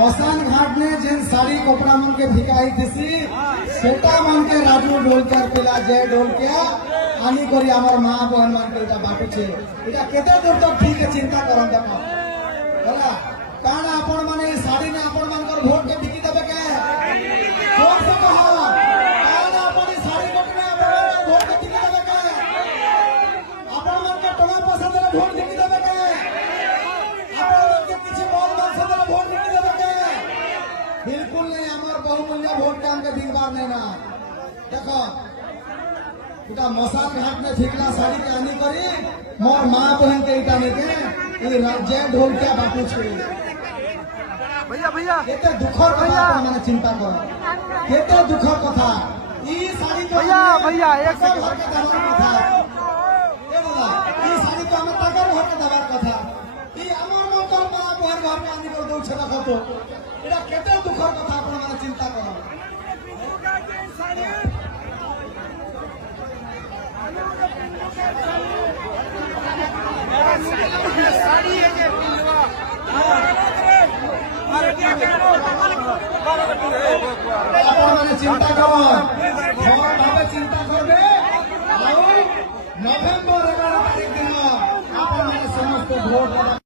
मसान घाट ने जेन साड़ी कपड़ा मन के भिकाई थी सेटा मन के राजू ढोलकर पिला जय ढोलकिया आनी करी आमर माँ बहन मान के बाटुचे इटा केते दूर तक ठीक है चिंता करन देखो होला काना आपण माने साड़ी ने आपण मान कर वोट के बिकी देबे के जोर से कहो काना आपण साड़ी बटने आपण वोट के बिकी देबे के आपण मान के टका पैसा दे वोट बिकी देबे के आपण के किछि बल बल से दे वोट बिकी देबे के बिल्कुल नहीं हमर बहुमूल्य वोट काम के बिकबार नहीं ना देखो इटा मसान घाट में फिकला साड़ी के आनी करी मोर माँ बहन के इटा में के जय ढोल क्या बापू छे भैया भैया केते दुखर कथा माने चिंता करो केते दुखर कथा ई साड़ी को भैया भैया एक सेकंड घर के दबार कथा ए बाबा ई साड़ी को हम तकर घर के दबार कथा ई हमर मन कर माँ बहन घर में आनी कर दउ छला खतो एटा केते दुखर कथा आपण माने चिंता करो साड़ी है जे पिलवा चिंता करो भावे चिंता करबे नवेम्बर 11 तारीख दिन आपण समस्त भोट